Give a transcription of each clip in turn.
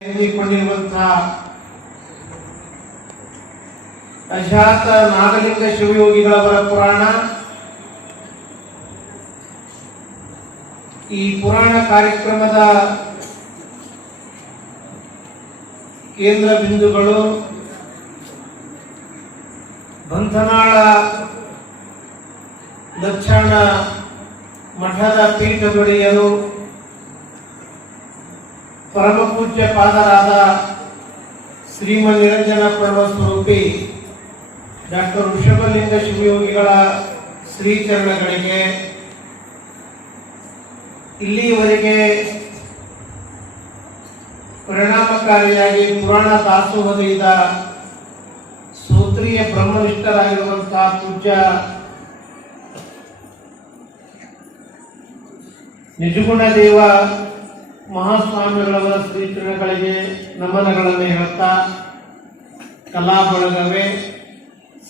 ಎನ್ನಿಕೊಂಡಿರುವಂತಹ ಅಜಾತ ನಾಗಲಿಂಗ ಶಿವಯೋಗಿಗಳವರ ಪುರಾಣ. ಈ ಪುರಾಣ ಕಾರ್ಯಕ್ರಮದ ಕೇಂದ್ರ ಬಿಂದುಗಳು ಬಂಧನಾಳ ದಕ್ಷಿಣ ಮಠದ ಪೀಠದೊಡೆಯರು ಪರಮ ಪೂಜ್ಯ ಪಾದರಾದ ಶ್ರೀಮ ನಿರಂಜನ ಸ್ವರೂಪಿ ಡಾಕ್ಟರ್ ಋಷಭಲಿಂಗ ಶಿವಯೋಗಿಗಳ ಶ್ರೀಚರಣಗಳಿಗೆ ಇಲ್ಲಿಯವರೆಗೆ ಪರಿಣಾಮಕಾರಿಯಾಗಿ ಪುರಾಣ ದಾಸೋಹದಿಂದ ಸೂತ್ರೀಯ ಬ್ರಹ್ಮನಿಷ್ಠರಾಗಿರುವಂತಹ ಪೂಜ್ಯ ನಿಜಗುಣ ದೇವ ಮಹಾಸ್ವಾಮಿಗಳವರ ಶ್ರೀಚರಣಗಳಿಗೆ ನಮನಗಳನ್ನು ಹೇಳ್ತಾ, ಕಲಾ ಬಳಗವೇ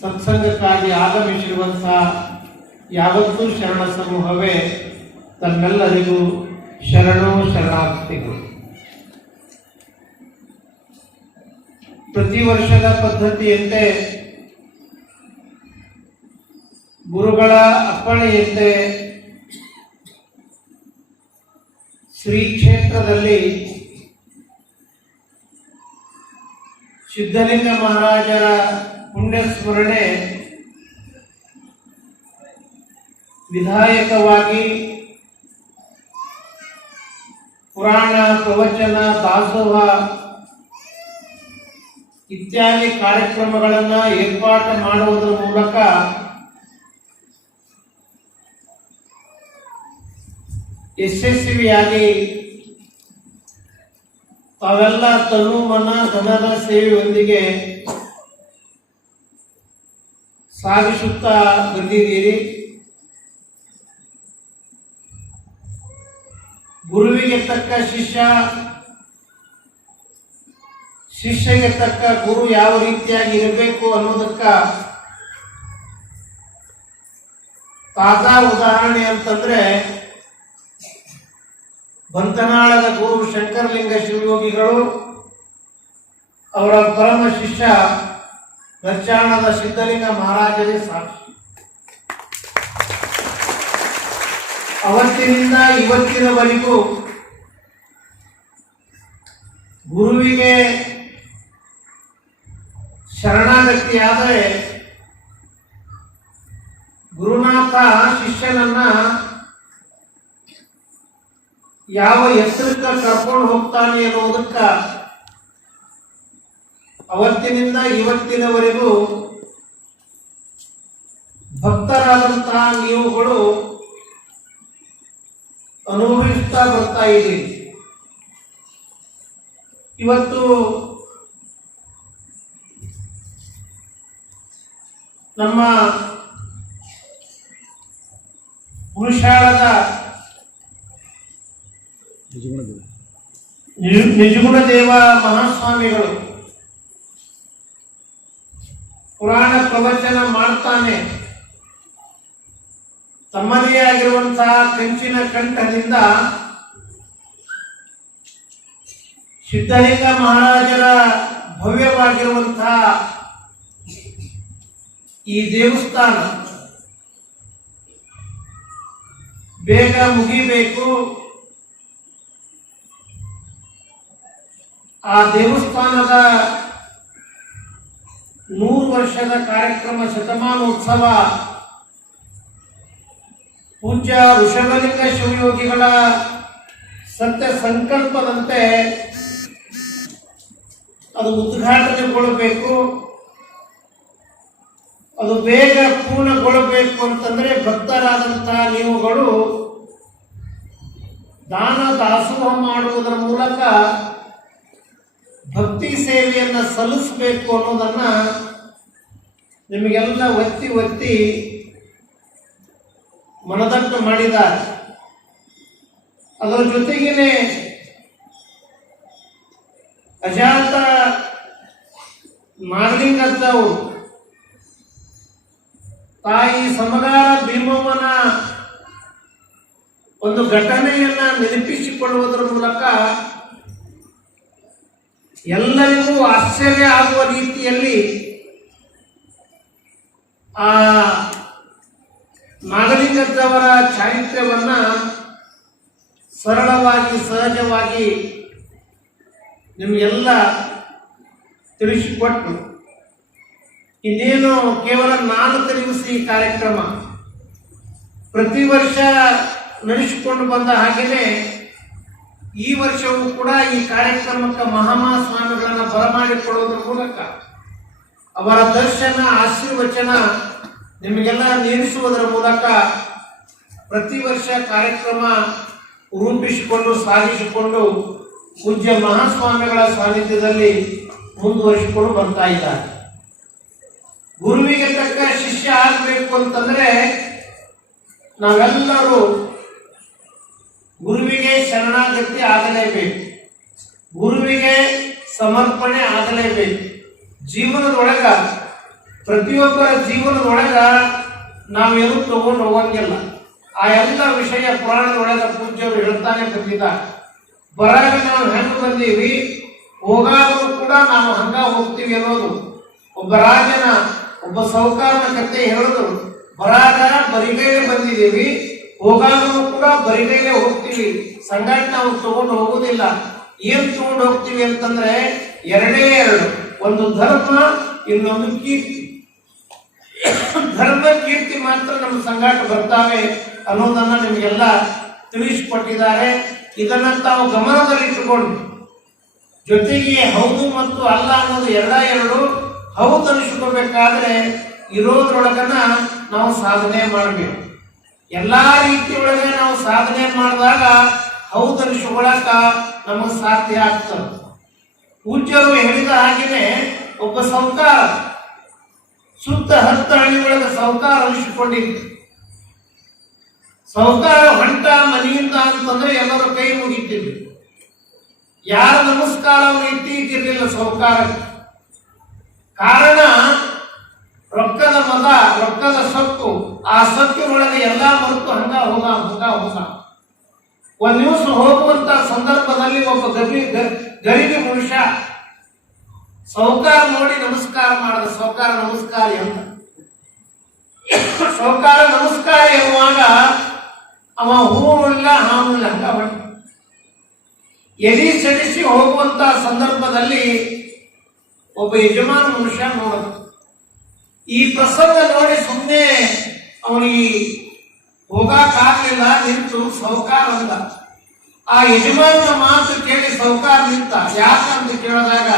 ಸತ್ಸಂಗಕ್ಕಾಗಿ ಆಗಮಿಸಿರುವಂತಹ ಯಾವತ್ತೂ ಶರಣ ಸಮೂಹವೇ, ತನ್ನೆಲ್ಲರಿಗೂ ಶರಣು ಶರಣಾರ್ಥಿಗಳು. ಪ್ರತಿ ವರ್ಷದ ಪದ್ಧತಿಯಂತೆ, ಗುರುಗಳ ಅಪ್ಪಣೆಯಂತೆ ಕ್ಷೇತ್ರದಲ್ಲಿ ಸಿದ್ಧಲಿಂಗ ಮಹಾರಾಜರ ಪುಣ್ಯ ಸ್ಮರಣೆ ವಿಧಾಯಕವಾಗಿ ಪುರಾಣ, ಪ್ರವಚನ, ದಾಸೋಹ ಇತ್ಯಾದಿ ಕಾರ್ಯಕ್ರಮಗಳನ್ನು ಏರ್ಪಾಟು ಮಾಡುವುದರ ಮೂಲಕ ಯಶಸ್ವಿಯಾಗಿ ತಾವೆಲ್ಲ ತನು ಮನ ಧನದ ಸೇವೆಯೊಂದಿಗೆ ಸಾಗಿಸುತ್ತಾ ಬಂದಿದ್ದೀರಿ. ಗುರುವಿಗೆ ತಕ್ಕ ಶಿಷ್ಯ, ಶಿಷ್ಯಗೆ ತಕ್ಕ ಗುರು ಯಾವ ರೀತಿಯಾಗಿ ಇರಬೇಕು ಅನ್ನೋದಕ್ಕ ತಾಜಾ ಉದಾಹರಣೆ ಅಂತಂದ್ರೆ ಬಂತನಾಳದ ಗುರು ಶಂಕರಲಿಂಗ ಶಿವಯೋಗಿಗಳು, ಅವರ ಪರಮ ಶಿಷ್ಯ ನಚ್ಚಾಣದ ಸಿದ್ಧಲಿಂಗ ಮಹಾರಾಜರೇ ಸಾಕ್ಷಿ. ಅವತ್ತಿನಿಂದ ಇವತ್ತಿನವರೆಗೂ ಗುರುವಿಗೆ ಶರಣಾಗತಿಯಾದರೆ ಗುರುನಾಥ ಶಿಷ್ಯನನ್ನ ಯಾವ ಎತ್ತರಕ್ಕೆ ಕರ್ಕೊಂಡು ಹೋಗ್ತಾನೆ ಅನ್ನೋದಕ್ಕ ಅವತ್ತಿನಿಂದ ಇವತ್ತಿನವರೆಗೂ ಭಕ್ತರಾದಂತಹ ನೀವುಗಳು ಅನುಭವಿಸ್ತಾ ಬರ್ತಾ ಇದ್ದೀರಿ. ಇವತ್ತು ನಮ್ಮ ಹುಣಸಾಳದ ನಿಜ- ನಿಜಗುಣ ದೇವ ಮಹಾಸ್ವಾಮಿಗಳು. ಪುರಾಣ ಪ್ರವಚನ ಮಾಡ್ತಾನೆ. ತಮ್ಮದೇ ಆಗಿರುವಂತಹ ಕಂಚಿನ ಕಂಠದಿಂದ ಸಿದ್ಧಲಿಂಗ ಮಹಾರಾಜರ ಭವ್ಯವಾಗಿರುವಂತಹ ಈ ದೇವಸ್ಥಾನ ಬೇಗ ಮುಗಿಬೇಕು. ಆ ದೇವಸ್ಥಾನದ ನೂರು ವರ್ಷದ ಕಾರ್ಯಕ್ರಮ ಶತಮಾನೋತ್ಸವ, ಪೂಜ್ಯ ಋಷಭಲಿಂಗ ಶಿವಯೋಗಿಗಳ ಸತ್ಯ ಸಂಕಲ್ಪದಂತೆ ಅದು ಉದ್ಘಾಟನೆಗೊಳ್ಳಬೇಕು. ಅದು ಬೇಗ ಪೂರ್ಣಗೊಳ್ಳಬೇಕು ಅಂತಂದ್ರೆ ಭಕ್ತರಾದಂತಹ ನೀವುಗಳು ದಾನ ದಾಸೋಹ ಮಾಡುವುದರ ಮೂಲಕ ಭಕ್ತಿ ಸೇವೆಯನ್ನ ಸಲ್ಲಿಸಬೇಕು ಅನ್ನೋದನ್ನ ನಿಮಗೆಲ್ಲ ಒತ್ತಿ ಒತ್ತಿ ಮನದಟ್ಟು ಮಾಡಿದ ಅದರ ಜೊತೆಗೇನೆ ಅಜಾತ ನಾಗಲಿಂಗತ್ತವರು ತಾಯಿ ಸಮಗಾರ ಭೀಮವನ ಒಂದು ಘಟನೆಯನ್ನ ನೆನಪಿಸಿಕೊಳ್ಳುವುದರ ಮೂಲಕ ಎಲ್ಲರಿಗೂ ಆಶ್ಚರ್ಯ ಆಗುವ ರೀತಿಯಲ್ಲಿ ಆ ನಾಗಲಿಂಗದ್ದವರ ಚಾರಿತ್ರ್ಯವನ್ನ ಸರಳವಾಗಿ, ಸಹಜವಾಗಿ ನಿಮಗೆಲ್ಲ ತಿಳಿಸಿಕೊಟ್ಟು ಇನ್ನೇನು ಕೇವಲ ದಿವಸ ಈ ಕಾರ್ಯಕ್ರಮ. ಪ್ರತಿ ವರ್ಷ ನಡೆಸಿಕೊಂಡು ಬಂದ ಹಾಗೆಯೇ ಈ ವರ್ಷವೂ ಕೂಡ ಈ ಕಾರ್ಯಕ್ರಮಕ್ಕೆ ಮಹಾಮಾ ಸ್ವಾಮಿಗಳನ್ನ ಬರಮಾಡಿಕೊಳ್ಳುವುದರ ಮೂಲಕ ಅವರ ದರ್ಶನ, ಆಶೀರ್ವಚನ ನಿಮಗೆಲ್ಲ ನೀಡಿಸುವುದರ ಮೂಲಕ ಪ್ರತಿ ವರ್ಷ ಕಾರ್ಯಕ್ರಮ ರೂಪಿಸಿಕೊಂಡು, ಸಾಗಿಸಿಕೊಂಡು ಪೂಜ್ಯ ಮಹಾಸ್ವಾಮಿಗಳ ಸಾನ್ನಿಧ್ಯದಲ್ಲಿ ಮುಂದುವರಿಸಿಕೊಂಡು ಬರ್ತಾ ಇದ್ದಾರೆ. ಗುರುವಿಗೆ ತಕ್ಕ ಶಿಷ್ಯ ಆಗಬೇಕು ಅಂತಂದ್ರೆ ನಾವೆಲ್ಲರೂ ಗುರುವಿಗೆ ಶರಣಾಗತಿ ಆಗಲೇಬೇಕು. ಗುರುವಿಗೆ ಸಮರ್ಪಣೆ ಆಗಲೇಬೇಕು. ಜೀವನದೊಳಗ, ಪ್ರತಿಯೊಬ್ಬರ ಜೀವನದೊಳಗ ನಾವೇನು ತಗೊಂಡು ಹೋಗಂಗಿಲ್ಲ. ಆ ಎಲ್ಲ ವಿಷಯ ಪುರಾಣದೊಳಗ ಪೂಜ್ಯರು ಹೇಳ್ತಾನೆ ಬಂದಿದ್ದಾರೆ ಬರಾಗ ನಾವು ಹೆಂಗ್ ಬಂದೀವಿ, ಹೋಗಾದರೂ ಕೂಡ ನಾವು ಹಂಗ ಹೋಗ್ತೀವಿ ಅನ್ನೋದು. ಒಬ್ಬ ರಾಜನ, ಒಬ್ಬ ಸೌಕಾರನ ಕತೆ ಹೇಳಿದ್ರು ಬರಾಗ ಬರಿಬೇರೆ ಬಂದಿದ್ದೀವಿ ಹೋಗಾದರೂ ಕೂಡ ಬರಿಗೈಲೆ ಹೋಗ್ತೀವಿ. ಸಂಗಾಟ ನಾವು ತಗೊಂಡು ಹೋಗುದಿಲ್ಲ. ಏನ್ ತಗೊಂಡು ಹೋಗ್ತೀವಿ ಅಂತಂದ್ರೆ ಎರಡೇ ಎರಡು. ಒಂದು ಧರ್ಮ, ಇನ್ನೊಂದು ಕೀರ್ತಿ. ಧರ್ಮ, ಕೀರ್ತಿ ಮಾತ್ರ ನಮ್ಮ ಸಂಗಾಟ ಬರ್ತಾವೆ ಅನ್ನೋದನ್ನ ನಿಮಗೆಲ್ಲ ತಿಳಿಸಿಕೊಟ್ಟಿದ್ದಾರೆ. ಇದನ್ನ ತಾವು ಗಮನದಲ್ಲಿಟ್ಟುಕೊಂಡು ಜೊತೆಗೆ ಹೌದು ಮತ್ತು ಅಲ್ಲ ಅನ್ನೋದು ಎರಡ ಎರಡು ಹೌದು ಅನಿಸ್ಕೋಬೇಕಾದ್ರೆ ಇರೋದ್ರೊಳಗನ ನಾವು ಸಾಧನೆ ಮಾಡಬೇಕು. ಎಲ್ಲಾ ರೀತಿಯೊಳಗೆ ನಾವು ಸಾಧನೆ ಮಾಡಿದಾಗ ಹೌದು ಅನಿಸ್ಕೊಳಕ ನಮಗೆ ಸಾಧ್ಯ ಆಗ್ತದೆ. ಪೂಜ್ಯರು ಹೇಳಿದ ಹಾಗೆಯೇ ಒಬ್ಬ ಸೌಕಾರ ಸುತ್ತ ಹತ್ತು ಹಳ್ಳಿಯೊಳಗೆ ಸೌಕಾರ ಅನಿಸಿಕೊಂಡಿದ್ದ ಸೌಕಾರ ಹೊಂಟ ಮನೆಯಿಂದ ಅಂತಂದ್ರೆ ಎಲ್ಲರ ಕೈ ಮುಗಿತಿದ್ರು ಯಾರ ನಮಸ್ಕಾರವನ್ನು ಇಟ್ಟಿದ್ದಿರಲಿಲ್ಲ ಸೌಕಾರ ಕಾರಣ ರೊಕ್ಕದ ಮದ, ರೊಕ್ಕದ ಸೊತ್ತು ಆ ಸೊಕ್ಕಿನೊಳಗೆ ಎಲ್ಲಾ ಮರೆತು ಹಂಗ ಹೋಗ ಹಂಗ ಹೋಗ. ಒಂದ್ ದಿವಸ ಹೋಗುವಂತ ಸಂದರ್ಭದಲ್ಲಿ ಒಬ್ಬ ಗರಿ ಗರಿಬಿ ಮನುಷ್ಯ ಸೌಕಾರ ನೋಡಿ ನಮಸ್ಕಾರ ಮಾಡಿದ, ಸೌಕಾರ ನಮಸ್ಕಾರ ಎಂದ. ಸೌಕಾರ ನಮಸ್ಕಾರ ಎನ್ನುವಾಗ ಅವ ಹೂವಿಲ್ಲ ಇಲ್ಲ ಹಾವು ಇಲ್ಲ ಹಂಗ ಹೊಡ ಎದಿ ಸಡಿಸಿ ಹೋಗುವಂತ ಸಂದರ್ಭದಲ್ಲಿ ಒಬ್ಬ ಯಜಮಾನ ಮನುಷ್ಯ ನೋಡದು. ಈ ಪ್ರಸಂಗ ನೋಡಿ ಸುಮ್ಮನೆ ಅವನಿಗೆ ಹೋಗಾಕಾಗ್ಲಿಲ್ಲ ನಿಂತು ಸೌಕಾರ ಅಂದ. ಆ ಯಜಮಾನ ಮಾತು ಕೇಳಿ ಸೌಕಾರ ನಿಂತ. ಯಾಕಂತ ಕೇಳಿದಾಗ,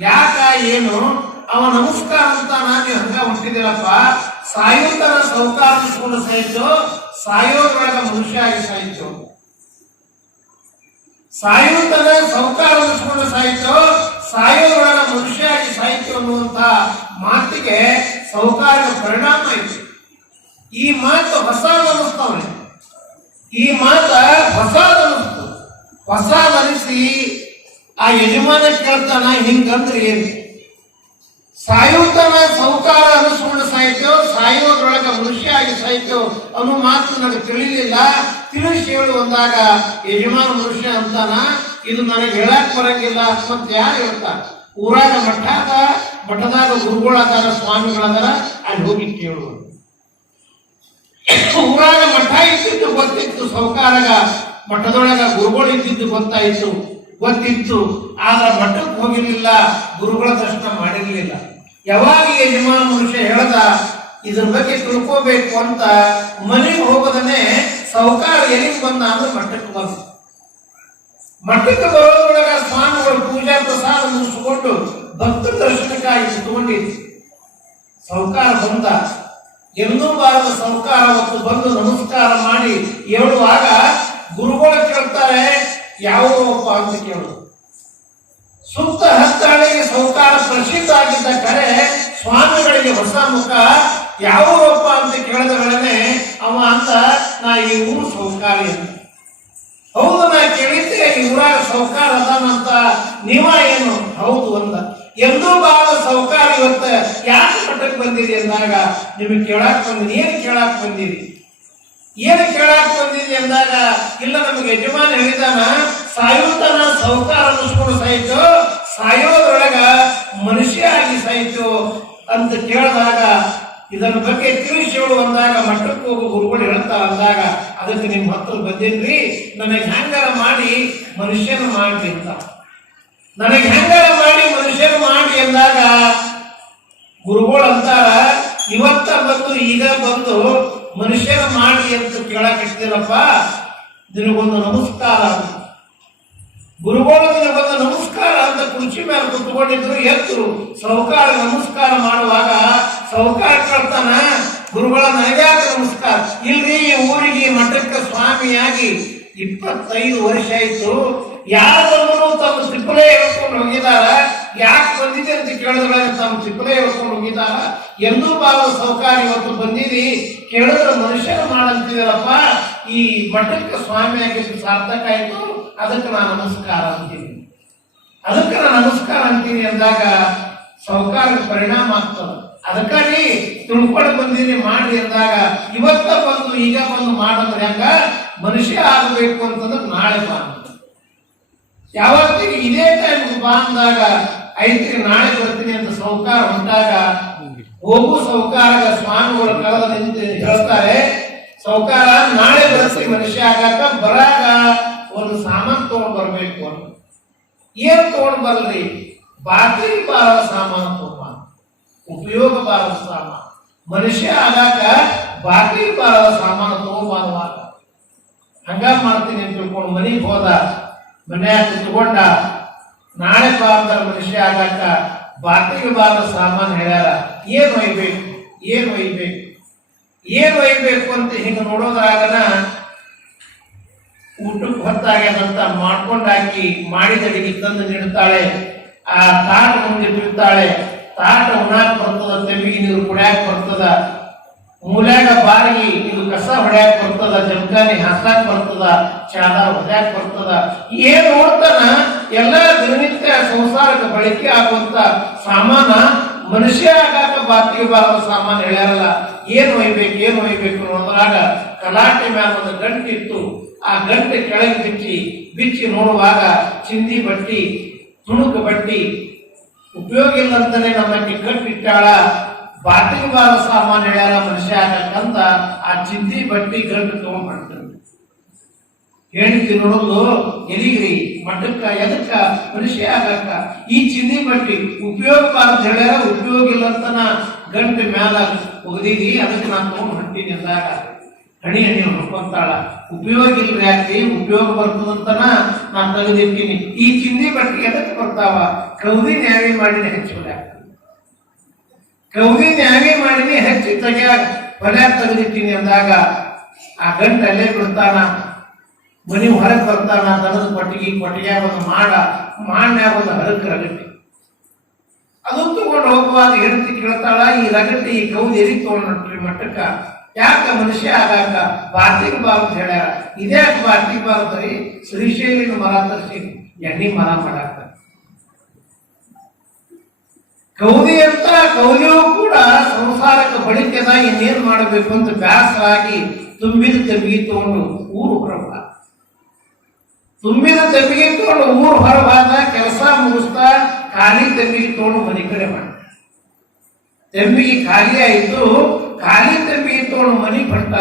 ಯಾಕ, ಏನು? ಅವ ನಮಸ್ಕಾರ ಅಂತ ನಾನು ಹಂಗ ಹೊಂಟಿದ್ದೀರಪ್ಪ ಸಾಯೋತರ ಸೌಕಾರ ಅನಿಸ್ಕೊಂಡು ಸಾಯ್ತು. ಸಾಯೋದ್ರೊಳಗ ಮನುಷ್ಯ ಆಗಿ ಸಾಯಿತು. ಸಾಯೋತರ ಸೌಕಾರ ಅನಿಸ್ಕೊಂಡು ಸಾಯ್ತು. ಸಾಯೋದ್ರೊಳಗ ಮನುಷ್ಯ ಆಗಿ ಸಾಯ್ತು ಅನ್ನುವಂತ ಮಾತಿಗೆ ಸೌಕಾರದ ಪರಿಣಾಮ ಐತಿ ಈ ಮಾತು ಹೊಸ ಅನಿಸ್ತವನೆ ಈ ಮಾತ ಹೊಸಾದ ಅನಿಸ್ತು ಹೊಸ ಅನಿಸಿ ಆ ಯಜಮಾನ ಕೇಳ್ತಾನ, ಹಿಂಗಂದ್ರೆ ಏನು? ಸಾಯುತನ ಸೌಕಾರ ಅನಿಸ್ಕೊಂಡು ಸಾಯ್ತೇವ್ ಸಾಯೋದ್ರೊಳಗ ಮನುಷ್ಯ ಆಗಿ ಸಾಯ್ತೇವ್ ಅನ್ನೋ ಮಾತು ನನಗೆ ತಿಳಿಲಿಲ್ಲ. ತಿಳಿಸಿ ಹೇಳು ಅಂದಾಗ ಯಜಮಾನ ಮನುಷ್ಯ ಅಂತಾನ, ಇದು ನನಗೆ ಹೇಳಕ್ ಬರಂಗಿಲ್ಲ ಅಂತ ಯಾರು ಹೇಳ್ತಾರ? ಊರಾಗ ಮಠಾಗ ಮಠದಾಗ ಗುರುಗಳದಾರ, ಸ್ವಾಮಿಗಳದಾರ, ಅಲ್ಲಿ ಹೋಗಿ ಕೇಳುವ ಊರಾಗ ಮಠ ಇದ್ದಿದ್ದು ಗೊತ್ತಿತ್ತು, ಸೌಕಾರಾಗ, ಮಠದೊಳಗ ಗುರುಗಳು ಇದ್ದಿದ್ದು ಗೊತ್ತಾಯಿತು, ಗೊತ್ತಿತ್ತು. ಆದ್ರೆ ಮಠಕ್ಕೆ ಹೋಗಿರಲಿಲ್ಲ, ಗುರುಗಳ ದರ್ಶನ ಮಾಡಿರಲಿಲ್ಲ. ಯಾವಾಗ ಯಜಮಾನ ಮನುಷ್ಯ ಹೇಳ್ದ, ಇದ್ರ ಬಗ್ಗೆ ತಿಳ್ಕೋಬೇಕು ಅಂತ ಮನೆಗೆ ಹೋಗೋದನ್ನೇ ಸೌಕಾರ ಎಲ್ಲಿಗೆ ಬಂದ ಅಂದ್ರೆ ಮಠಕ್ಕೆ ಬಂದ ಮಠಕ್ಕೆ ಬರೋದ್ರೊಳಗ ಸ್ವಾಮಿಗಳು ಪೂಜಾ ಪ್ರಸಾದ ಮುಗಿಸಿಕೊಂಡು ಭಕ್ತ ದರ್ಶನಕ್ಕಾಗಿ ಕುತ್ಕೊಂಡಿದ್ದು ಸೌಕಾರ ಬಂದ. ಎಂದೂ ಬಾರದ ಸೌಕಾರ ಅವತ್ತು ಬಂದು ನಮಸ್ಕಾರ ಮಾಡಿ ಹೇಳುವಾಗ ಗುರುಗಳು ಕೇಳ್ತಾರೆ ಯಾವುದಪ್ಪ ಅಂತ ಕೇಳು. ಸುತ್ತ ಹತ್ತಾಳಿಗೆ ಸೌಕಾರ ಪ್ರಸಿದ್ಧ ಆಗಿದ್ದ ಕರೆ ಸ್ವಾಮಿಗಳಿಗೆ ಹೊಸ ಮುಖ ಯಾವಪ್ಪ ಅಂತ ಕೇಳಿದ ವೇಳೆನೆ ಅವ ಅಂತ ನಾ ಈ ಊರು ಸೌಕಾರಿ ಅಂತ. ಹೌದು ನಾ ಕೇಳಿದ್ದೆ, ಈ ಊರಾಗ ಸೌಕಾರ ಅದಾನಂತ ನೀವ ಏನು? ಹೌದು ಅಂದ. ಎಂದೂ ಬಾಳ ಸೌಕಾರ ಇವತ್ತ. ಯಾಕೆ ಮಠಕ್ಕೆ ಬಂದಿರಿ ಅಂದಾಗ? ನಿಮಗೆ ಕೇಳಾಕ್ ಬಂದಿರಿ ಏನ್ ಕೇಳಾಕ್ ಬಂದಿರಿ ಏನು ಕೇಳಾಕ್ ಬಂದಿರಿ ಅಂದಾಗ? ಇಲ್ಲ, ನಮಗೆ ಯಜಮಾನ ಹೇಳಿದಾನ ಸಾಯುತ್ತನ ಸೌಕಾರ ಅನ್ನಿಸ್ಕೊಂಡು ಸಾಯ್ತು. ಸಾಯೋದ್ರೊಳಗ ಮನುಷ್ಯ ಆಗಿ ಸಾಯಿತು ಅಂತ ಕೇಳಿದಾಗ ಇದರ ಬಗ್ಗೆ ತಿಳಿಸಿ ಅಂದಾಗ, ಮಠಕ್ಕೆ ಹೋಗು ಗುರುಗಳು ಹೇಳ್ತಾ ಅಂದಾಗ, ಅದಕ್ಕೆ ನಿಮ್ಮ ಹತ್ರ ಬಂದಿನ್ರಿ. ನನಗೆ ಹ್ಯಾಂಗಾರ ಮಾಡಿ, ಮನುಷ್ಯನ ಮಾಡಿ ಅಂತ. ನನಗೆ ಹೆಂಗಾರ ಮಾಡಿ, ಮನುಷ್ಯನ ಮಾಡಿ ಅಂದಾಗ, ಗುರುಗಳು ಅಂತಾರ, ಇವತ್ತ ಬಂದು ಈಗ ಬಂದು ಮನುಷ್ಯನ ಮಾಡಿ ಅಂತ ಕೇಳಕತ್ತಿರಪ್ಪ. ನಿನಗೊಂದು ನಮಸ್ಕಾರ ಅಂತ ಬಂದ ನಮಸ್ಕಾರ ಅಂತ ಕುರ್ಚಿ ಮೇಲೆ ಕುತ್ಕೊಂಡಿದ್ರು, ಎತ್ತು, ಸೌಕಾರ ನಮಸ್ಕಾರ ಮಾಡುವಾಗ ಸೌಕಾರ ಕೇಳ್ತಾನ? ಗುರುಗಳ ನನಗ್ಯಾಕ ನಮಸ್ಕಾರ? ಇಲ್ರಿ, ಈ ಊರಿಗೆ ಮಠಕ್ಕೆ ಸ್ವಾಮಿಯಾಗಿ ಇಪ್ಪತ್ತೈದು ವರ್ಷ ಆಯ್ತು. ಯಾರನ್ನು ತಮ್ಮ ತಿಪ್ಪಲೆ ಹೇಳ್ಕೊಂಡು ಹೋಗಿದಾರ? ಯಾಕೆ ಬಂದಿದೆ ಅಂತ ಕೇಳಿದ್ರೆ ತಮ್ಮ ತಿಪ್ಪಲೆ ಹೇಳ್ಕೊಂಡು ಹೋಗಿದಾರ? ಎಂದೂ ಬಾಲ ಸೌಕಾರ ಇವತ್ತು ಬಂದಿರಿ. ಕೇಳಿದ್ರೆ ಮನುಷ್ಯನ ಮಾಡಂತಿದಾರಪ್ಪ ಈ ಮಠಕ್ಕೆ ಸ್ವಾಮಿಯಾಗಿ ಸಾರ್ಥಕ ಆಯ್ತು. ಅದಕ್ಕೆ ನಾನು ನಮಸ್ಕಾರ ಅಂತೀನಿ. ಅದಕ್ಕೆ ನಾನು ನಮಸ್ಕಾರ ಅಂತೀನಿ ಅಂದಾಗ ಸೌಕಾರ ಪರಿಣಾಮ ಆಗ್ತದ. ಅದಕ್ಕಾಗಿ ತಿಳ್ಕೊಂಡು ಬಂದೀನಿ ಮಾಡಿ ಅಂದಾಗ ಇವತ್ತ ಬಂದು ಈಗ ಬಂದು ಮಾಡಂದ್ರೆ ಹಂಗ? ಮನುಷ್ಯ ಆಗಬೇಕು ಅಂತಂದ್ರೆ ನಾಳೆ ಬಾ. ಯಾವತ್ತಿಗೆ ಇದೇ ಟೈಮ್ ಬಾ ಅಂದಾಗ ಐತಿ ನಾಳೆ ಬರ್ತೀನಿ ಅಂತ ಸೌಕಾರ ಹೊಂಟಾಗ ಹೋಗು ಸೌಕಾರ ಸ್ವಾಮಿಗಳು ಕಳೆದ ನಿಂತು ಹೇಳ್ತಾರೆ, ಸೌಕಾರ ನಾಳೆ ಬರ್ತೀನಿ ಮನುಷ್ಯ ಆಗಾಕ, ಬರಾಗ ಒಂದು ಸಾಮಾನು ತಗೊಂಡ್ ಬರ್ಬೇಕು ಅಂತ. ಏನ್ ತಗೊಂಡ್ ಬರ್ಲಿ? ಬಾತ್ರಿ ಬಾರದ ಸಾಮಾನು ತಗೊಂಡ್ ಉಪಯೋಗ ಬಾರದ ಸಾಮಾನು. ಮನುಷ್ಯ ಆಗಾಕ ಬಾತ್ರಿ ಬಾರದ ಸಾಮಾನು ತಗೊಂಬಾರವಾಗ ಹಂಗ ಮಾಡ್ತೀನಿ ಅಂತ ತಿಳ್ಕೊಂಡು ಮನೆಗೆ ಹೋದ, ಮನ್ಯಾಗ ಕುತ್ಕೊಂಡ, ನಾಳೆ ಬಾರದ ಮನುಷ್ಯ ಆಗಾಕ ಬಾಕಿಗೆ ಬಾರದ ಸಾಮಾನು ಹೇಳ್ಯಾರ, ಏನ್ ಒಯ್ಬೇಕು? ಏನ್ ಒಯ್ಬೇಕು? ಏನ್ ಒಯ್ಬೇಕು? ಅಂತ ಹಿಂಗ ನೋಡೋದ್ರಾಗನ ಊಟಕ್ಕೆ ಹೊತ್ತಾಗ್ಯದಂತ ಮಾಡ್ಕೊಂಡಾಕಿ ಮಾಡಿದ ಅಡಿಗೆ ತಂದು ನೀಡುತ್ತಾಳೆ. ಆ ತಾಟ ಮುಂದೆ ಬಿಡ್ತಾಳೆ ತಾಟ ಉಣಾಕ್ ಬರ್ತದ ತೆಮ್ಮಿಗೆ ನೀರು ಬರ್ತದ. ಮೂಲ್ಯಾಗ ಬಾರಿಗೆ ಇದು ಕಸ ಹೊಡ್ಯಾಕ್ ಬರ್ತದ, ಜಮಖಾನಿ ಹಾಸಾಕ್ ಬರ್ತದ ಚಾದ ಹೊಡ್ಯಾಕ್ ಬರ್ತದ. ಏನ್ ನೋಡ್ತಾನ? ಎಲ್ಲ ದಿನನಿತ್ಯ ಸಂಸಾರಕ್ಕೆ ಬಳಕೆ ಆಗುವಂತ ಸಾಮಾನ ಮನುಷ್ಯ ಆಗಾಕ ಬಾತಿಗೆ ಬಾರದ ಸಾಮಾನು ಹೇಳ್ಯಾರಲ್ಲ. ಏನ್ ಒಯ್ಬೇಕು ಏನ್ ಒಯ್ಬೇಕು ಅನ್ನೋದ್ರಾಗ ಕಲಾಟೆ ಮ್ಯಾಲ ಒಂದು ಗಂಟಿತ್ತು ಆ ಗಂಟೆ ಕೆಳಗೆ ಬಿಚ್ಚಿ ಬಿಚ್ಚಿ ನೋಡುವಾಗ ಚಿಂದಿ ಬಟ್ಟಿ, ತುಣುಕು ಬಟ್ಟಿ, ಉಪಯೋಗ ಇಲ್ಲ ಅಂತಾನೆ ನಮ್ಮಕ್ಕೆ ಕಟ್ಟಿಟ್ಟಾಳ ಬಾಟಿಗೆ ಬಾರ ಸಾಮಾನ್ ಹೇಳ್ಯಾರ ಮನುಷ್ಯ ಆಗಕ್ಕಂತ ಆ ಚಿಂದಿ ಬಟ್ಟಿ ಗಂಟು ತಗೊಂಡ್ಬಿಟ್ಟು ಹೆಂಡತಿ ನೋಡೋದು ಎಲಿಗ್ರಿ ಮಠಕ್ಕ, ಎದಕ್ಕ ಮನುಷ್ಯ ಆಗಕ್ಕ? ಈ ಚಿಂದಿ ಬಟ್ಟಿ ಉಪಯೋಗ ಬಾರದ್ ಹೇಳ್ಯಾರ, ಉಪಯೋಗ ಇಲ್ಲ ಅಂತನ ಗಂಟೆ ಮ್ಯಾಲ ಒಗದಿದಿ, ಅದಕ್ಕೆ ನಾನು ತಗೊಂಡು ಹೊಂಟೀನಿ ಅಂದಾಗ ಹಣಿ ಹಣಿ ಹೊಡ್ಕೊಂತಾಳ. ಉಪಯೋಗ ಇಲ್ರಿ ಯಾಕೆ? ಉಪಯೋಗ ಬರ್ತದಂತನ ನಾನು ತೆಗೆದಿರ್ತೀನಿ. ಈ ಚಿಂದಿ ಬಟ್ಟೆ ಎದಕ್ಕೆ ಬರ್ತಾವ? ಕೌದಿ ನ್ಯಾಯ ಮಾಡಿನೇ ಹೆಚ್ಚು ಕೌದಿ ನ್ಯಾಯ ಮಾಡಿನೇ ಹೆಚ್ಚು ತಗ ಪಲ್ಯ ತೆಗೆದಿರ್ತೀನಿ ಅಂದಾಗ, ಆ ಗಂಟೆ ಅಲ್ಲೇ ಬಿಡ್ತಾನ ಮನಿ ಹೊರಗೆ ಬರ್ತಾನ ದನದ ಕೊಟ್ಟಿಗೆ ಕೊಟ್ಟಿಗೆ ಒಂದು ಮಾಡ ಮಾಡ್ನ್ಯಾಗ ಒಂದು ಹರಕ್ ರಗಟ್ಟಿ ಅದು ತಗೊಂಡು ಹೋಗುವಾಗ ಹೆಂಡತಿ ಕೇಳ್ತಾಳ, ಈ ರಗಟ್ಟಿ ಈ ಕೌದಿ ಎಲ್ಲಿ ತಗೊಂಡ್ರಿ ಮಟ್ಟಕ್ಕ? ಯಾಕ ಮನುಷ್ಯ ಆಗಾಕ ಬಾತಿಗೆ ಅಂತ ಹೇಳ್ಯಾರ. ಇದೇ ಬಾತಿಗೆ ಬಾರದ್ರಿ ಶ್ರೀಶೈಲಿನ ಮರ ತರಿಸಿ ಎಣ್ಣೆ ಮರ ಮಾಡಾಕ. ಕೌದಿ ಅಂತ ಕೌದಿಯೂ ಕೂಡ ಸಂಸಾರಕ್ಕೆ ಬಳಿಕೆದ ಇನ್ನೇನು ಮಾಡಬೇಕು ಅಂತ ಬ್ಯಾಸರಾಗಿ ತುಂಬಿದ ತೆಮಿಗೆ ತಗೊಂಡು ಊರು ಹೊರಬ. ತುಂಬಿದ ತೆಮಿಗೆ ತಗೊಂಡು ಊರು ಹೊರಬಾದ ಕೆಲಸ ಮುಗಿಸ್ತಾ ಖಾಲಿ ತೆಮಿಗೆ ತಗೊಂಡು ಮನೆ ಕಡೆ ಮಾಡ ತೆಮ್ಮಿಗೆ ಖಾಲಿ ಆಯಿತು, ಖಾಲಿ ತೆಂಬಿಗೆ ಮನಿ ಪಟ್ಟ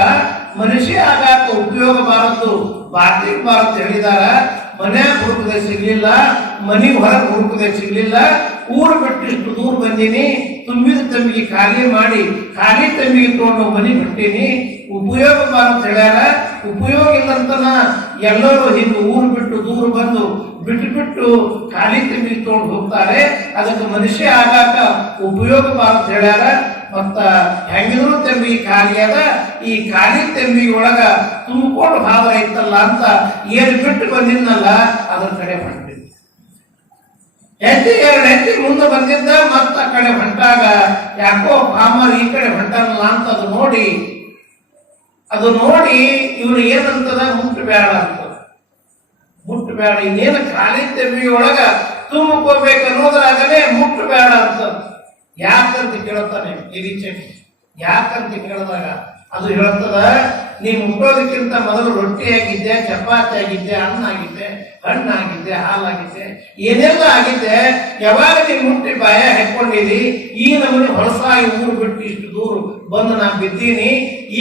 ಮನುಷ್ಯ ಆಗಾಕ ಉಪಯೋಗ ಬಾರದು ಬಾತಿಗೆ ಬಾರದ್ದು ಹೇಳಿದಾರ ಮನ್ಯಾಗ ಹುಡುಕದೆ ಸಿಗ್ಲಿಲ್ಲ ಮನಿ ಹೊರಗೆ ಹುಡುಕದೆ ಸಿಗ್ಲಿಲ್ಲ, ಊರು ಬಿಟ್ಟು ಇಷ್ಟು ದೂರ ಬಂದೀನಿ, ತುಂಬಿದ ತಂಬಿಗೆ ಖಾಲಿ ಮಾಡಿ, ಖಾಲಿ ತಂಬಿಗೆ ತಗೊಂಡು ಮನಿ ಬಿಟ್ಟೀನಿ ಉಪಯೋಗ ಬಾರದ್ದು ಹೇಳ್ಯಾರ, ಉಪಯೋಗ ಇಲ್ಲಂತನ ಎಲ್ಲರೂ ಹಿಂದೆ ಊರು ಬಿಟ್ಟು ದೂರ ಬಂದು ಬಿಟ್ಟು ಬಿಟ್ಟು ಖಾಲಿ ತಂಬಿಗೆ ತಗೊಂಡು ಹೋಗ್ತಾರೆ, ಅದಕ್ಕೆ ಮನುಷ್ಯ ಆಗಾಕ ಉಪಯೋಗ ಬಾರದು ಹೇಳ್ಯಾರ ಮತ್ತ ಹೆಂಗಿದ್ರು ತೆಂಬಿ ಖಾಲಿ ಅದ. ಈ ಖಾಲಿ ತೆಂಬಿ ಒಳಗ ತುಂಬಿಕೊಂಡು ಭಾವ ಐತಲ್ಲ ಅಂತ ಏನು ಬಿಟ್ಟು ಬಂದಿದ್ನಲ್ಲ, ಅದ್ರ ಕಡೆ ಹೊಂಟಿದ್ದೆ. ಹೆಜ್ಜೆ ಎರಡು ಹೆಜ್ಜೆ ಮುಂದೆ ಬಂದಿದ್ದ, ಮತ್ತ ಕಡೆ ಹೊಂಟಾಗ ಯಾಕೋ ಪಾಮರ್ ಈ ಕಡೆ ಹೊಂಟಾನಲ್ಲ ಅಂತ ಅದು ನೋಡಿ ಅದು ನೋಡಿ ಇವನು ಏನಂತದ ಮುಟ್ಟು ಬೇಡ ಅಂತ. ಮುಟ್ಟು ಬೇಡ, ಇನ್ನೇನು ಖಾಲಿ ತೆಂಬಿ ಒಳಗ ತುಂಬಿಕೋಬೇಕು ಅನ್ನೋದ್ರಾಗಲೇ ಮುಟ್ಟು ಬೇಡ ಅಂತ. ಯಾಕಂತ ಕೇಳ್ತಾನೆ ಗಿರೀಚೆ ಯಾಕಂತ ಕೇಳಿದಾಗ ಅದು ಹೇಳ್ತದ ನೀ ಮುಟ್ಟೋದಕ್ಕಿಂತ ಮೊದಲು ರೊಟ್ಟಿ ಆಗಿದ್ದೆ ಚಪಾತಿ ಆಗಿದ್ದೆ, ಹಣ್ಣು ಆಗಿದ್ದೆ ಹಣ್ಣಾಗಿದ್ದೆ ಹಾಲಾಗಿದ್ದೆ, ಏನೆಲ್ಲ ಆಗಿದ್ದೆ, ಯಾವಾಗ ನೀವು ಮುಟ್ಟಿ ಬಾಯ ಹಾಕೊಂಡಿರಿ ಈ ನಮ್ಮನೆ ಹೊಲಸಾಗಿ ಊರು ಬಿಟ್ಟು ಇಷ್ಟು ದೂರ ಬಂದು ನಾನು ಬಿದ್ದೀನಿ,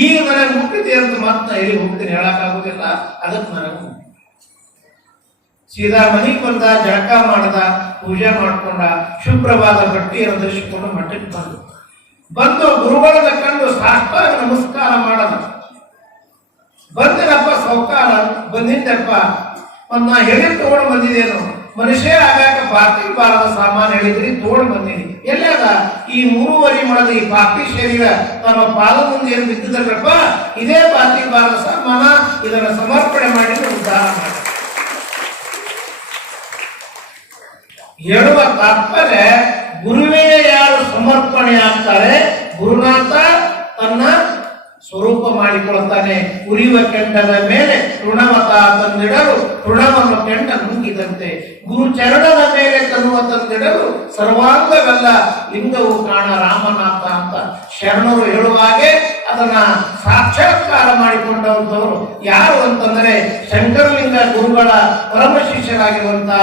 ಈಗ ನನಗೆ ಮುಟ್ಟಿದೆ ಅಂತ ಮತ್ತೆ ಎಲ್ಲಿ ಹೋಗ್ತೀನಿ ಹೇಳಕ್ಕಾಗೋದಿಲ್ಲ. ಅದಕ್ಕೆ ನನಗೆ ಸೀದಾ ಮನೆಗೆ ಬಂದ ಜಳಕ ಮಾಡದ, ಪೂಜೆ ಮಾಡ್ಕೊಂಡ ಶುಭ್ರವಾದ ಬಟ್ಟೆಯನ್ನು ಧರಿಸಿಕೊಂಡು ಮಠಕ್ಕೆ ಬಂದ ಬಂದು ಗುರುಗಳನ್ನ ಕಂಡು ಸಾಷ್ಟಾಂಗ ನಮಸ್ಕಾರ ಮಾಡದ. ಬಂದಿನಪ್ಪ ಸೌಕಾರ, ಬಂದಿದ್ದಪ್ಪ ಒಂದು ನಾ ಎಲ್ಲಿ ತಗೊಂಡು ಬಂದಿದ್ದೇನು ಮನುಷ್ಯ ಆಗಾಕ ಬಾಕಿ ಬಾರದ ಸಾಮಾನು ಹೇಳಿದ್ರಿ, ತಗೊಂಡು ಬಂದೀನಿ. ಎಲ್ಲದ ಈ ಮೂರುವರಿ ಮಾಡದ ಈ ಪಾಪಿ ಶರೀರ ತಮ್ಮ ಪಾದದ ಮುಂದೆ ಏನು ಬಿದ್ದಿದ್ರಪ್ಪ? ಇದೇ ಬಾಕಿ ಬಾರದ ಸಾಮಾನ, ಇದನ್ನ ಸಮರ್ಪಣೆ ಮಾಡಿ ಉದ್ಧಾರ ಮಾಡಿ. ಹೇಳುವ ತಾತ್ಪರ್ಯ ಗುರುವೇ ಯಾರು ಸಮರ್ಪಣೆ ಆಗ್ತಾರೆ ಗುರುನಾಥ ಸ್ವರೂಪ ಮಾಡಿಕೊಳ್ತಾನೆ ಉರಿಯುವ ಕೆಂಡದ ಮೇಲೆ ತೃಣವತ ತಂದಿಡಲು ತೃಣವನ್ನು ಕೆಂಡ ನುಂಗಿದಂತೆ. ಗುರು ಚರಣದ ಮೇಲೆ ತನ್ನುವ ತಂದಿಡಲು ಸರ್ವಾಂಗವೆಲ್ಲ ಲಿಂಗವು ಕಾಣ ರಾಮನಾಥ ಅಂತ ಶರಣರು ಹೇಳುವಾಗೆ ಅದನ್ನ ಸಾಕ್ಷಾತ್ಕಾರ ಮಾಡಿಕೊಂಡವಂಥವರು ಯಾರು ಅಂತಂದರೆ ಶಂಕರಲಿಂಗ ಗುರುಗಳ ಪರಮ ಶಿಷ್ಯರಾಗಿರುವಂತಹ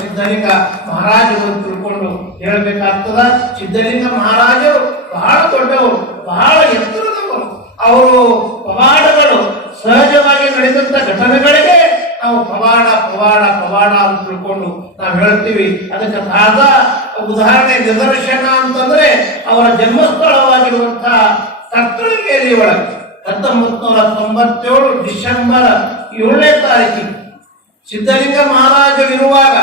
ಸಿದ್ಧಲಿಂಗ ಮಹಾರಾಜರು ತಿಳ್ಕೊಂಡು ಹೇಳಬೇಕಾಗ್ತದ. ಸಿದ್ಧಲಿಂಗ ಮಹಾರಾಜರು ಬಹಳ ದೊಡ್ಡವರು. ಅವರು ಪವಾಡಗಳು ಸಹಜವಾಗಿ ನಡೆದಂತ ಘಟನೆಗಳಿಗೆ ನಾವು ಪವಾಡ ಪವಾಡ ಪವಾಡ ಅಂತ ತಿಳ್ಕೊಂಡು ನಾವು ಹೇಳ್ತೀವಿ. ಅದಕ್ಕೆ ತಾಜಾ ಉದಾಹರಣೆ ನಿದರ್ಶನ ಅಂತಂದ್ರೆ ಅವರ ಜನ್ಮಸ್ಥಳವಾಗಿರುವಂತಹ ಕತ್ತಳಗೇರಿ ಒಳಗೆ ಹತ್ತೊಂಬತ್ತು ನೂರ ತೊಂಬತ್ತೇಳು ಡಿಸೆಂಬರ್ ಏಳನೇ ತಾರೀಕಿಗೆ ಸಿದ್ಧಲಿಂಗ ಮಹಾರಾಜರಿರುವಾಗ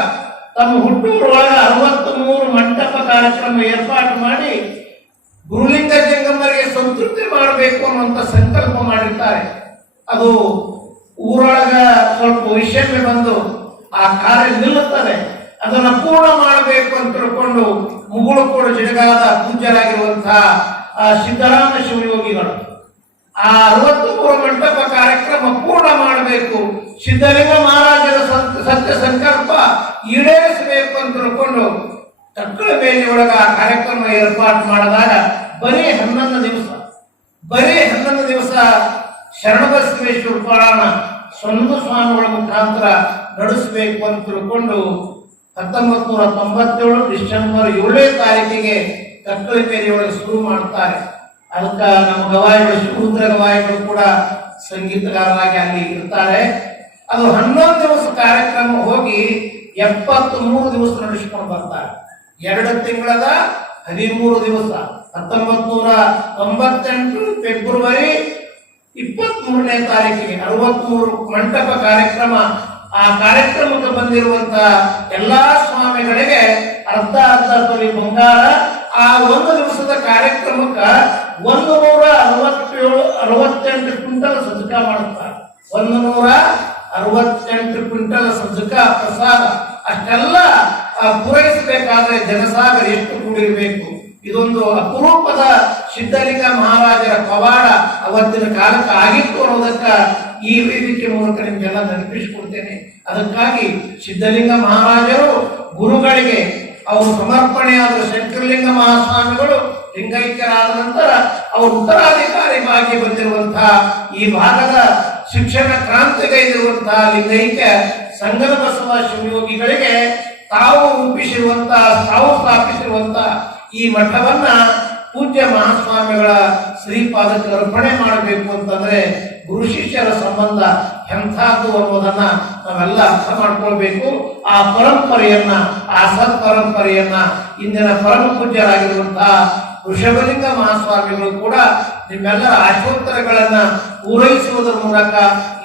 ತಮ್ಮ ಹುಟ್ಟೂರೊಳಗ ಅರವತ್ತ್ ಮೂರು ಮಂಟಪ ಕಾರ್ಯಕ್ರಮ ಏರ್ಪಾಡು ಮಾಡಿ ಗುರುಲಿಂಗ ಸಂತೃಪ್ತಿ ಮಾಡಬೇಕು ಅನ್ನುವಂತ ಸಂಕಲ್ಪ ಮಾಡಿರ್ತಾರೆ. ಅದು ಊರೊಳಗ ಸ್ವಲ್ಪ ವೈಷಮ್ಯ ಬಂದು ಆ ಕಾರ್ಯ ನಿಲ್ಲುತ್ತದೆ ಅದನ್ನು ಪೂರ್ಣ ಮಾಡಬೇಕು ಅಂತ ತಿಳ್ಕೊಂಡು ಮುಗುಳು ಕೂಡ ಜಿಡಗಾದ ಪೂಜ್ಯರಾಗಿರುವಂತಹ ಸಿದ್ದರಾಮ ಶಿವಯೋಗಿಗಳು. ಆ ಅರವತ್ತು ಮೂರು ಮಂಟಪ ಕಾರ್ಯಕ್ರಮ ಪೂರ್ಣ ಮಾಡಬೇಕು. ಸಿದ್ಧಲಿಂಗ ಮಹಾರಾಜರ ಸತ್ಯ ಸಂಕಲ್ಪ ಈಡೇರಿಸಬೇಕು ಅಂತ ತಿಳ್ಕೊಂಡು ತಕ್ಕಳ ಬೇಲಿ ಒಳಗ ಆ ಕಾರ್ಯಕ್ರಮ ಏರ್ಪಾಡು ಮಾಡಿದಾಗ ಬರೀ ಹನ್ನೊಂದು ದಿವಸ ಬರೀ ಹನ್ನೊಂದು ದಿವಸ ಶರಣಬಸವೇಶ್ವರ ಪುರಾಣ ಸ್ವಂತ ಸ್ವಾಮಿಗಳ ಮುಖಾಂತರ ನಡೆಸಬೇಕು ಅಂತ ತಿಳ್ಕೊಂಡು ಹತ್ತೊಂಬತ್ತು ನೂರ ತೊಂಬತ್ತೇಳು ಡಿಸೆಂಬರ್ ಏಳನೇ ತಾರೀಕಿಗೆ ಕಕ್ಕಳ ಪೇರಿಯೊಳಗೆ ಶುರು ಮಾಡ್ತಾರೆ. ಅದಕ್ಕೆ ನಮ್ಮ ಗವಾಯಿಗಳು, ಶಿವರುದ್ರ ಗವಾಯಿಗಳು ಕೂಡ ಸಂಗೀತಗಾರರಾಗಿ ಅಲ್ಲಿ ಇರ್ತಾರೆ. ಅದು ಹನ್ನೊಂದು ದಿವಸ ಕಾರ್ಯಕ್ರಮ ಹೋಗಿ ಎಪ್ಪತ್ತ್ ಮೂರು ದಿವಸ ನಡೆಸ್ಕೊಂಡು ಬರ್ತಾರೆ. ಎರಡು ತಿಂಗಳದ ಹದಿಮೂರು ದಿವಸ. ಹತ್ತೊಂಬತ್ ನೂರ ತೊಂಬತ್ತೆಂಟು ಫೆಬ್ರವರಿ ಇಪ್ಪತ್ತ್ ಮೂರನೇ ತಾರೀಕಿಗೆ ಅರವತ್ಮೂರು ಮಂಟಪ ಕಾರ್ಯಕ್ರಮ. ಆ ಕಾರ್ಯಕ್ರಮಕ್ಕೆ ಬಂದಿರುವಂತ ಎಲ್ಲಾ ಸ್ವಾಮಿಗಳಿಗೆ ಅರ್ಧ ಅರ್ಧ ತೊಲಿ ಬಂಗಾರ. ಆ ಒಂದು ದಿವಸದ ಕಾರ್ಯಕ್ರಮಕ್ಕ ಒಂದು ನೂರ ಅರವತ್ತೇಳು, ಅರವತ್ತೆಂಟು ಕ್ವಿಂಟಲ್ ಸಜ್ಜಕ ಮಾಡುತ್ತಾರೆ. ಒಂದು ನೂರ ಅರವತ್ತೆಂಟು ಕ್ವಿಂಟಲ್ ಸಜ್ಜಕ ಪ್ರಸಾದ. ಅಷ್ಟೆಲ್ಲ ಪೂರೈಸಬೇಕಾದ್ರೆ ಜನಸಾಗರ ಎಷ್ಟು ಕೂಡಿರಬೇಕು? ಇದೊಂದು ಅಪರೂಪದ ಸಿದ್ಧಲಿಂಗ ಮಹಾರಾಜರ ಪವಾಡ ಅವತ್ತಿನ ಕಾಲಕ್ಕೆ ಆಗಿತ್ತು ಅನ್ನೋದಕ್ಕ ಈ ವೇದಿಕೆ ಮೂಲಕ ನಿಮಗೆಲ್ಲ ನೆನಪಿಸಿಕೊಡ್ತೇನೆ. ಅದಕ್ಕಾಗಿ ಸಿದ್ಧಲಿಂಗ ಮಹಾರಾಜರು ಗುರುಗಳಿಗೆ ಅವರು ಸಮರ್ಪಣೆಯಾದ ಶಂಕರಲಿಂಗ ಮಹಾಸ್ವಾಮಿಗಳು ಲಿಂಗೈಕ್ಯರಾದ ನಂತರ ಅವರು ಉತ್ತರಾಧಿಕಾರಿಯಾಗಿ ಬಂದಿರುವಂತಹ ಈ ಭಾಗದ ಶಿಕ್ಷಣ ಕ್ರಾಂತಿಗೈದಿರುವಂತಹ ಲಿಂಗೈಕ್ಯ ಸಂಗಮ ಬಸವ ಶಿವಯೋಗಿಗಳಿಗೆ ತಾವು ರೂಪಿಸಿರುವಂತಹ, ತಾವು ಸ್ಥಾಪಿಸಿರುವಂತಹ ಈ ಮಠವನ್ನ ಪೂಜ್ಯ ಮಹಾಸ್ವಾಮಿಗಳ ಶ್ರೀಪಾದಕ್ಕೆ ಅರ್ಪಣೆ ಮಾಡಬೇಕು ಅಂತಂದ್ರೆ ಗುರು ಶಿಷ್ಯರ ಸಂಬಂಧ ಎಂಥದ್ದು ಅನ್ನೋದನ್ನ ನಾವೆಲ್ಲ ಅರ್ಥ ಮಾಡ್ಕೊಳ್ಬೇಕು. ಆ ಪರಂಪರೆಯನ್ನ, ಆ ಸತ್ ಪರಂಪರೆಯನ್ನ ಇಂದಿನ ಪರಮ ಪೂಜ್ಯರಾಗಿರುವಂತಹ ವೃಷಭಲಿಂಗ ಮಹಾಸ್ವಾಮಿಗಳು ಕೂಡ ನಿಮ್ಮೆಲ್ಲರ ಆಶೋತ್ತರಗಳನ್ನ ಪೂರೈಸುವುದರ ಮೂಲಕ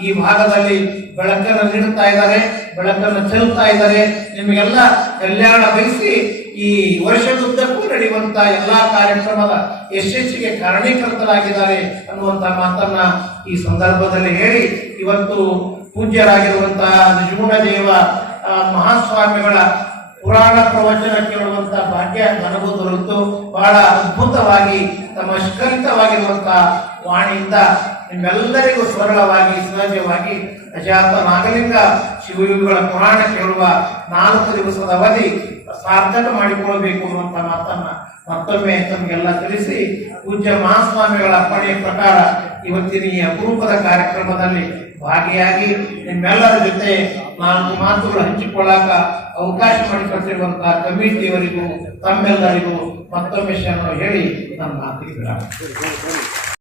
ಈ ಭಾಗದಲ್ಲಿ ಬೆಳಕನ್ನು ನೀಡುತ್ತಾ ಇದ್ದಾರೆ, ಬೆಳಕನ್ನು ಚೆಲ್ತಾ ಇದ್ದಾರೆ. ನಿಮಗೆಲ್ಲ ಕಲ್ಯಾಣ ಬಯಸಿ ಈ ವರ್ಷದುದ್ದಕ್ಕೂ ನಡೆಯುವಂತ ಎಲ್ಲಾ ಕಾರ್ಯಕ್ರಮದ ಯಶಸ್ಸಿಗೆ ಕಾರಣೀಕರ್ತರಾಗಿದ್ದಾರೆ ಅನ್ನುವಂತ ಮಾತನ್ನ ಈ ಸಂದರ್ಭದಲ್ಲಿ ಹೇಳಿ, ಇವತ್ತು ಪೂಜ್ಯರಾಗಿರುವಂತಹ ನಿಜಗುಣ ದೇವ ಮಹಾಸ್ವಾಮಿಗಳ ಪುರಾಣ ಪ್ರವಚನ ಕೇಳುವಂತ ಭಾಗ್ಯ ನನಗೂ ದೊರೆತು. ಬಹಳ ಅದ್ಭುತವಾಗಿ ತಮ್ಮ ಸ್ಖಲಿತವಾಗಿರುವಂತಹ ವಾಣಿಯಿಂದ ನಿಮ್ಮೆಲ್ಲರಿಗೂ ಸರಳವಾಗಿ, ಸಹಜವಾಗಿ ಅಜಾತ ನಾಗಲಿಂಗ ಶಿವಯುಗಗಳ ಪುರಾಣ ಕೇಳುವ ನಾಲ್ಕು ದಿವಸದ ಅವಧಿ ಸಾರ್ಥಕ ಮಾಡಿಕೊಳ್ಳಬೇಕು ಅನ್ನುವಂಥ ಮಾತನ್ನ ಮತ್ತೊಮ್ಮೆ ತಮಗೆಲ್ಲ ತಿಳಿಸಿ, ಪೂಜ್ಯ ಮಹಾಸ್ವಾಮಿಗಳ ಅಪ್ಪಣೆಯ ಪ್ರಕಾರ ಇವತ್ತಿನ ಈ ಅಪರೂಪದ ಕಾರ್ಯಕ್ರಮದಲ್ಲಿ ಭಾಗಿಯಾಗಿ ನಿಮ್ಮೆಲ್ಲರ ಜೊತೆ ನಾಲ್ಕು ಮಾತುಗಳು ಹಂಚಿಕೊಳ್ಳಾಕ ಅವಕಾಶ ಮಾಡಿಕೊಟ್ಟಿರುವಂತಹ ಕಮಿಟಿಯವರಿಗೂ, ತಮ್ಮೆಲ್ಲರಿಗೂ ಮತ್ತೊಮ್ಮೆ ಶರಣ ಹೇಳಿ ನನ್ನ ಮಾತಿಗೆ.